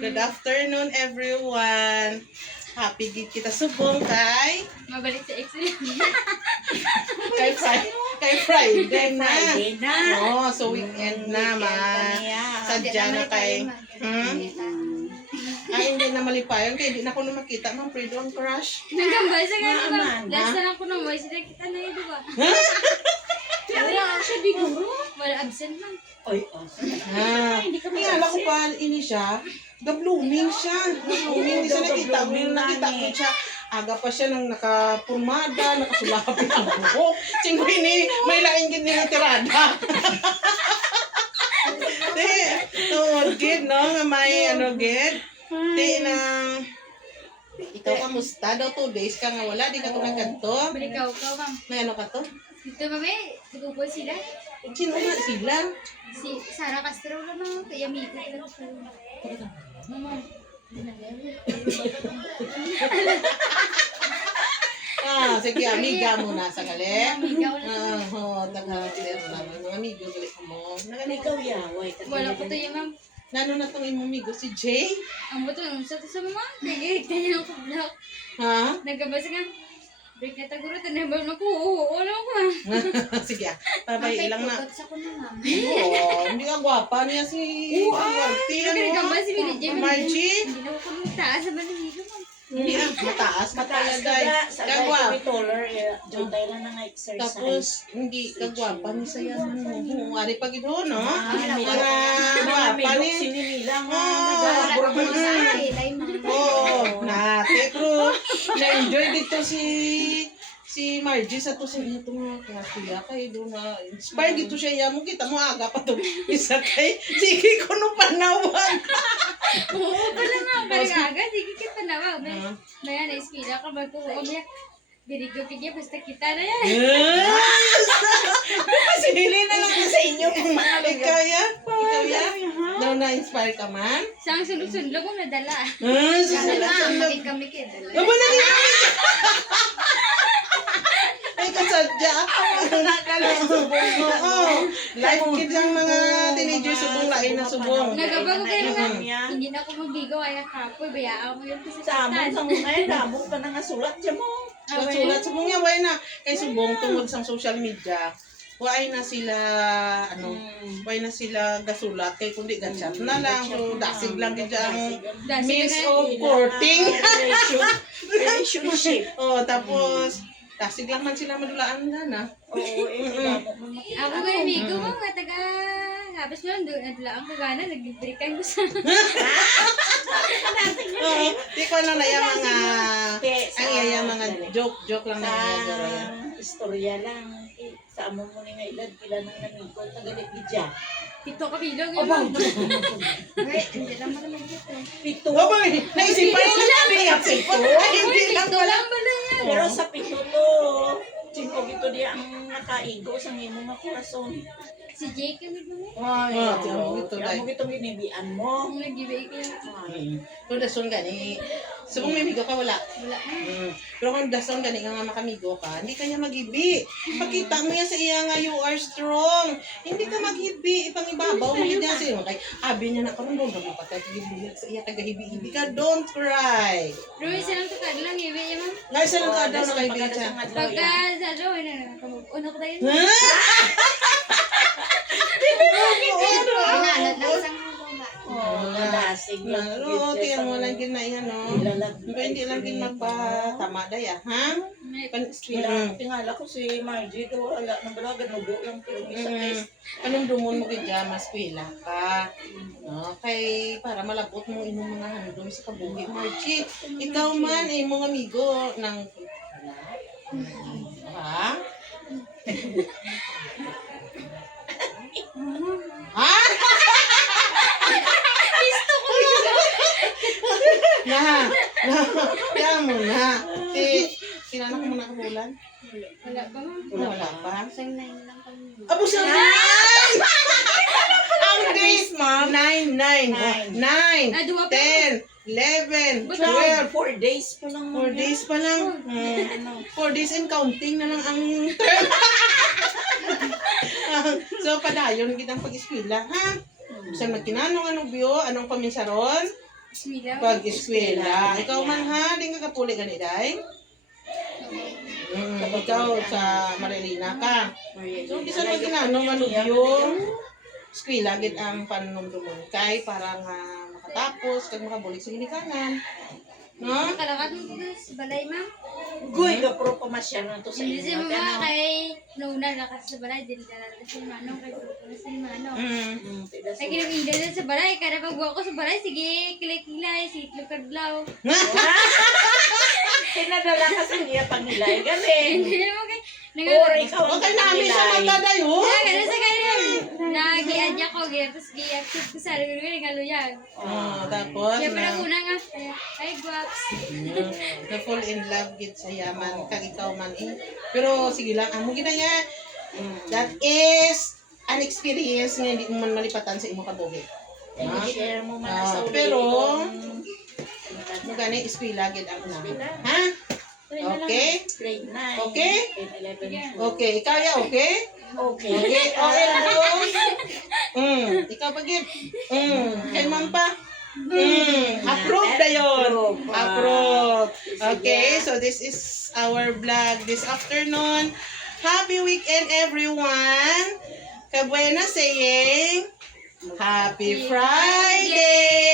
Good afternoon, everyone. Happy gid kita subong kay Mabalik sa Excel. kay Friday na. Friday na. Oh, so weekend na sadya na kay ay hindi na malipayon kay hindi na ko na makita man Fredo ang crush. Nagambay sa nga ba? Mama, Last na lang ko ng voice na kita na yun, di ba? Wala siya diguro. Wala absent man. Oy, Kaya alam ko pa ini siya. Ga-blooming siya. Blooming di siya nakita. Nakita ko siya. Aga pa siya nang nakapurmada, nakasulapin ang buhok. Singko ini, may laing gid nga tirada. Gid no, nga may ano gid. Nang ikaw kamusta daw 2 days ka nga wala di ka to nagkanto. Balikaw ka, ma'am. May ano ka to? Dito, mami. Nagupol sila. Sino nga sila? Si Sarah Castro lang, no? Kaya Miko lang siya. Mama. Sige, amiga mo na sa gali. Amiga ko na. Taga-clear na. Mga amigo, galit mo. ikaw yaway. Wala ko to yung ma'am. Nano na itong imong amigo, si Jay? Ang buto yung sa mama. Kaya lang ko block. Ha? Nagkabasa nga. Break na taguro. Tanabal na ko. Oo, alam ko ah. Sige, babay ilang na. Sa ko na ma'am. Oo, hindi ka gwapa niya si Marty. Nagkabasa si Billy J. Margie? Hindi na ako kumutaas sa maniligo ma'am. Hindi mataas. Mataas ka Guys. na. Sa Kagwa. guy taller, jutay lang ng exercise. Tapos, hindi ka gwapa ni sayaman mo. Ari pag ito, no? Mga Gwapa ni. sininilang Wala nagabura ko mo sa na. kilay ma'am. Oo, nate, bro. Na-enjoy dito si Margie sa to sa ito nga kaya kay do na inspire dito siya mo kita mo aga pa to isa kay sige ko no panawan. Oo, pala nga. Karigaga, sige kita na. Maya na ispila ka ba ito? Umiyak. Birigo kaya basta kita na yan. Pasili na lang sa inyo kung ikaw yan. Ikaw yan. Daw na-inspire ka man? Saan sunod-sunod ko nadala. Susunod. Kami kaya dala. Aba na nga! Ay, kasadya. Oo. Life kids ang mga teenagers subong lain na subong. Nagabago kayo nga. Niya. Hindi na ako mabigaw. Ay, kapoy. Bayaan mo yun kasi Sa amon sa mga damog ka na nga sulat siya mo. Sulat subong niya, way na. Kay subong tungod sa social media. Way na sila, way na sila gasulat. Kay kundi gachat na lang. So, dasig lang kita ang means of courting. Relationship. Oh, tapos, dasig lang man sila madulaan na. Oo, damog mo makita. Ako kayo amigo mo. Nga taga. Habis mo lang doon. Nadala ko gana. Nag-breakan ko sa. Oo, di ko lang na yung mga, ang mga joke lang na Sa mga istorya lang. Sa amo mo nga edad, pila nang namigo, tagalit gidya. Pito ka bilog. Wait, hindi lang mo naman dito. Pito. Oh, boy! Naisipan nyo na pito! Ay, hindi lang Pito pala. lang ba na yan? Pero sa pito to, singko ito di ang nakaigo sa imo nga kurason. Si Jake kami doon. Ay, tiyan mo ito, Kaya mo itong ginibian mo. Ang nag-giveaway ko yun. Kung dason gani, subong may migo ka, wala. Wala na. Pero kung dason gani nga makamigo ka, hindi kanya magibi. Pakita mo yan sa iya nga, you are strong. Hindi ka maghibi, ipang ibabaw mo yan sa iyo. Kay, abi niya na karon doon, mapatay sa iya tagahibi. Hindi ka, don't cry. Pero isa lang ito lang giveaway ma'am. Nga isa lang ka daw nakahibi siya. Pagka sa ano, una ko tayo. Nanat lang isang goma. Nadasig lang. Oo, tiyan mo lang ginayan, no? Hindi lang din magpatama daya, ha? Tingala ko si Margie, wala nang balaga, nubo lang pero isa test. Anong dumon mo kaya mas pila ka? No, kay para malabot mo imong mga handom sa kabuhi, Margie. Ikaw man imong amigo ng ha? Ha? Gusto ko Kaya mo na. Sinana ko muna kabulan? wala pa ma'am. Wala pa. Isang 9 lang kami. Abo siya! Ang days, ma'am? 9, 9, 9, Ah, dua pa. 10, 11, 12, 4 days pa lang. 4 days pa lang. 4 days and counting na lang ang term. So, padayon kitang pag-eskwela, ha? Sa magkinanong anong biyo, anong paminsaron? Eskwela. Pag-eskwela. Ikaw man ha, di ka kapuli gani day. Ikaw sa Marilina ka. So, bisan mo ginano yung eskwela, gid ang panumdumon kay para nga makatapos, kag makabulig sa ginikanan. No? Nakalakat mo dito sa balay, ma'am. Guy, kapuro pamasyal na to sa Hindi si inyo. mama kay Nuna na kasi sa balay, dili na lang si Manong kay Grupo na si Manong. Ay, kinamida na sa balay, kada pagbuha ko sa balay, sige, kilay-kilay, sitlo kadlaw. Pinadala ka sa niya pangilay. Galing. Hindi naman kay, Or ikaw ang Okay namin sa mata dayo. Kaya sa kanya, nag-iadya ko, tapos gi-accept ko sa sarili ko, ngaluyag. Tapos Kaya pa na, na nga, ay guwaps. na fall in love gid sa yaman kag ikaw man eh. Pero sige lang, amo gid nga. That is an experience nga hindi mo man malipatan sa imong kabuhi. I-share mo man sa uli. Pero mo gani eskwela gid ang una. Ha? Okay? Grade 9. Okay? Grade 11. Okay, ikaw ya okay? Okay. Okay, okay bros. Ikaw pa gid. Kay ma'am pa. Approve na yun. Approve. Okay, so this is our vlog this afternoon. Happy weekend, everyone. Kabuena saying, Happy Friday!